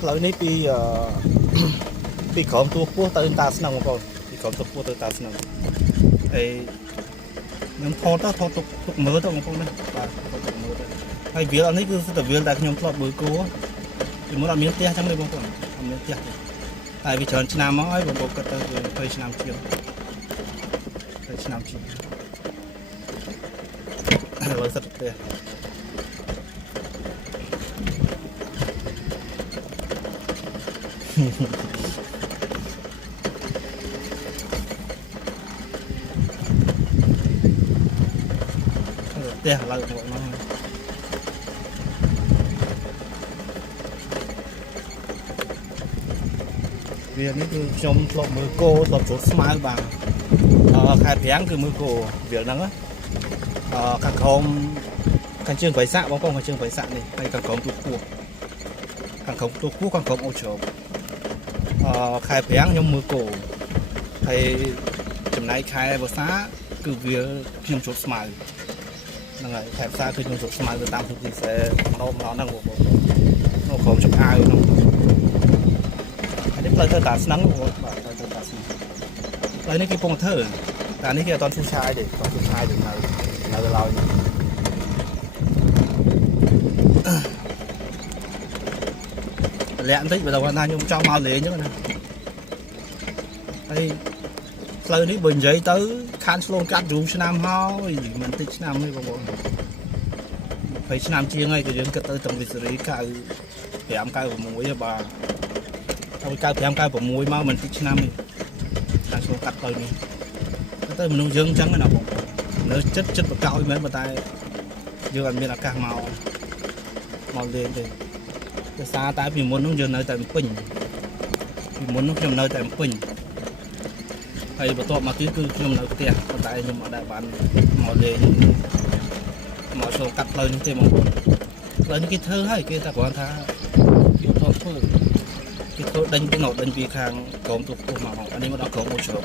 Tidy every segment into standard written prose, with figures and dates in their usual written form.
ផ្លូវនេះពីពីក្រោមទួលពោះទៅតាស្នឹងបងប្អូនពីក្រោមទួលពោះទៅតាស្នឹងហើយខ្ញុំថតទុកមើលទៅបងប្អូនណាបាទថតទុកមើលទៅហើយវាលនេះគឺតែវាលដែលខ្ញុំធ្លាប់មើលគោពីមុនអត់មានផ្ទះចឹងទេបងប្អូនអត់មានផ្ទះទេតែវាច្រើនឆ្នាំមកហើយបងប្អូនគិតទៅ20ឆ្នាំជាង20ឆ្នាំជាងហើយសិតផ្ទះផ្ទះឡើយមកហ្នឹងវានេះគឺខ្ញុំធ្លាប់មើលគោធ្លាប់ជត់ស្មៅបាទខែប្រាំងគឺមើលគោវាហ្នឹងខាងក្រោមខាងជើងបៃសាក់បងប្អូនខាងជើងបៃសាក់នេះហើយខាងក្រោមទូពោះខាងក្រោមទូពោះខាងក្រោមអូជ្រោបខែប្រាំងខ្ញុំមើលគោហើយចំណែកខែវស្សាគឺវាខ្ញុំជត់ស្មៅហ្នឹងហើយខែវស្សាគឺខ្ញុំជត់ស្មៅទៅតាមទូទីខ្សែម្ដងហ្នឹងបងប្អូននៅក្រោមចុកអាវហ្នឹងផ្លូវទៅតាស្នឹងបាទផ្លូវទៅតាស្នឹងផ្លូវនេះគេពងធ្វើតែនេះគេអត់ឈូសឆាយទេអត់ឈូសឆាយទេនៅឡើយលាក់បន្តិចបើថាខ្ញុំចង់មកលេងហ្នឹងណាហើយផ្លូវនេះបើនិយាយទៅខានឆ្លងកាត់យូរឆ្នាំហើយមិនតិចឆ្នាំទេបងប្អូន20ឆ្នាំជាងហើយក៏យើងគិតទៅទាំងវិសេរី95 96បាទ95 96មកមិនតិចឆ្នាំទេខាងឆ្លងកាត់ផ្លូវនេះទៅមនុស្សយើងអញ្ចឹងណាបងនៅចិត្តបកោយមែនប៉ុន្តែយើងអត់មានឱកាសមកលេងទេដោយសារតែពីមុននោះយើងនៅតែពេញពីមុននោះខ្ញុំនៅតែពេញហើយបន្ទាប់មកទៀតគឺខ្ញុំនៅផ្ទះប៉ុន្តែខ្ញុំអត់ដែលបានមកលេងមកឆ្លងកាត់ផ្លូវនេះទេបងប្អូនផ្លូវនេះគេធ្វើហើយគេតែគ្រាន់ថាគេថតធ្វើគេធ្វើដេញពីខាងក្រោមទូពោះមកអានេះមកដល់ក្រោមអូជ្រោប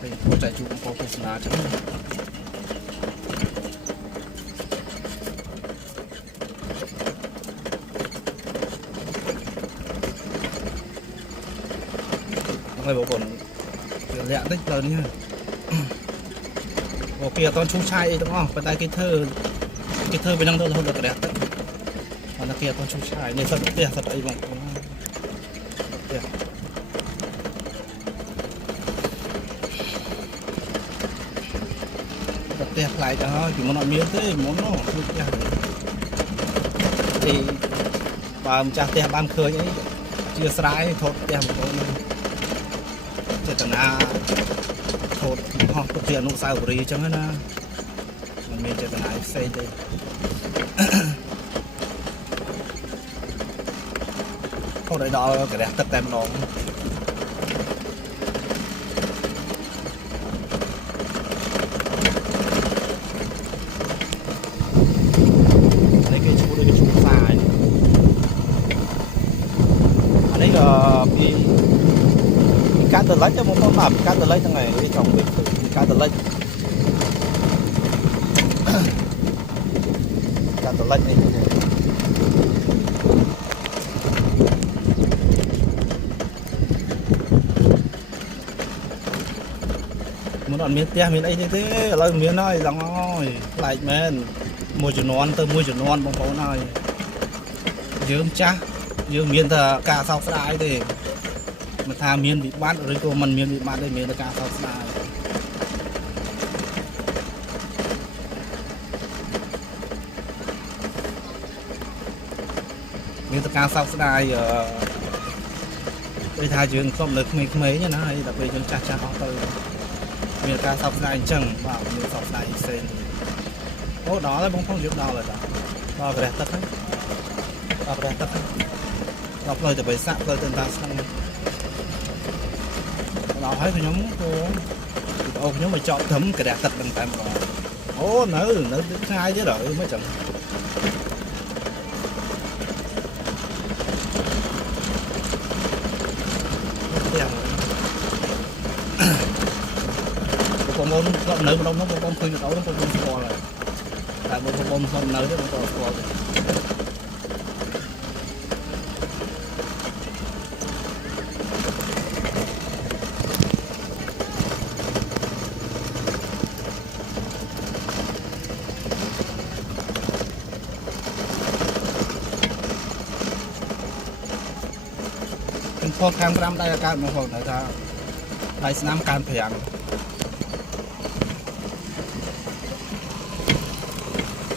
ហើយពួកចែកជូនបងប្អូនទស្សនាចឹងហើយបងប្អូនវាលាក់តិចផ្លូវនេះអូគេអត់តន់ឈូសឆាយអីទាំងអស់ប៉ុន្តែគេធ្វើពីហ្នឹងទៅរហូតដល់ក្រាស់ទឹកតែគេអត់តន់ឈូសឆាយនេះសិតផ្ទះសិតអីបងប្អូនផ្ទះផ្លែកទៅហើយពីមុនអត់មានទេមុននោះគឺផ្ទះទីបើម្ចាស់ផ្ទះបានឃើញអីជាស្រ័យថតផ្ទះបងប្អូនចេតនាថតហោះទុកជាអនុស្សាវរីយ៍អញ្ចឹងណាមិនមានចេតនាផ្សេងទេថតឲ្យដល់ក្រាស់ទឹកតែម្ដងនេះគេឈូដូចគេឈូផ្សាយអានេះក៏ពីកាត់តលិចទៅបងប្អូនបាទកាត់តលិចហ្នឹងហើយវាចង់វាកាត់តលិចកាត់តលិចនេះមិនអត់មានផ្ទះមានអីទេឥឡូវមានហើយឡងហើយប្លែកមែនមួយជំនាន់ទៅមួយជំនាន់បងប្អូនហើយយើងចាស់យើងមានតែការសោកស្ដាយទេមិនថាមានវិបត្តិឬក៏មិនមានវិបត្តិទេមានតែការសោកស្ដាយមានតែការសោកស្ដាយដូចថាយើងធ្លាប់នៅក្មេងៗណាហើយដល់ពេលយើងចាស់អស់ទៅមានការសោកស្ដាយអញ្ចឹងបាទមានសោកស្ដាយផ្សេងអូដល់ហើយបងប្អូនយើងដល់ហើយដល់ក្រាស់ទឹកហើយដល់ក្រាស់ទឹកហើយដល់ផ្លូវទៅបិសាក់ផ្លូវទៅតាស្នឹងដល់ហើយខ្ញុំគឺអូខ្ញុំមកចតត្រឹមក្រាស់ទឹកហ្នឹងតែម្ដងអូនៅឆ្ងាយទៀតហើយមិនចឹងបងប្អូននៅម្ដងនោះបងប្អូនឃើញម្ដងនោះបងប្អូនស្គាល់ហើយ tại bộ bom không nới đấy bộ toพอแคมรำได้อาการมาพอได้ถ้าได้สนามการพยาง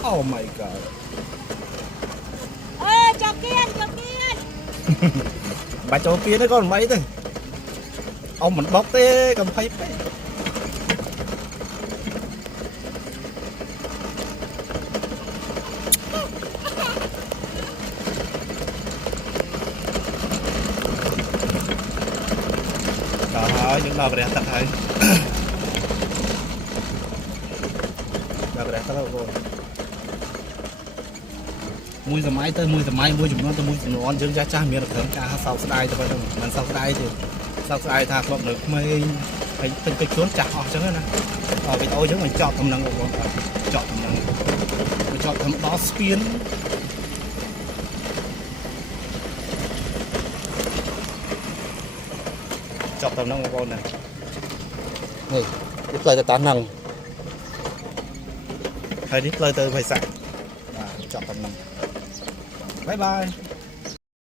โอ้ my god จอกเกียน bà chỗ kia nó còn mấy thôi ông mình bóc tê cầm phay phay đó những bà đẹp thật hay bà đẹp thật rồi mùi tầm mai tới mùi tầm mai mùi chúng nó tới mùi chúng nó ăn trứng cha cha miệng được cả sau sai cho bạn mình sau sai thì sau sai thà không được mấy cái cuốn chặt họ chứ nè ở cái tôi chứ mình chọn tầm năng của chọn tầm năng mình chọn tầm đó spin chọn tầm năng của con này này đứt lời từ tán năng hay đứt lời từ phải sạch chọn tầm năng bye bye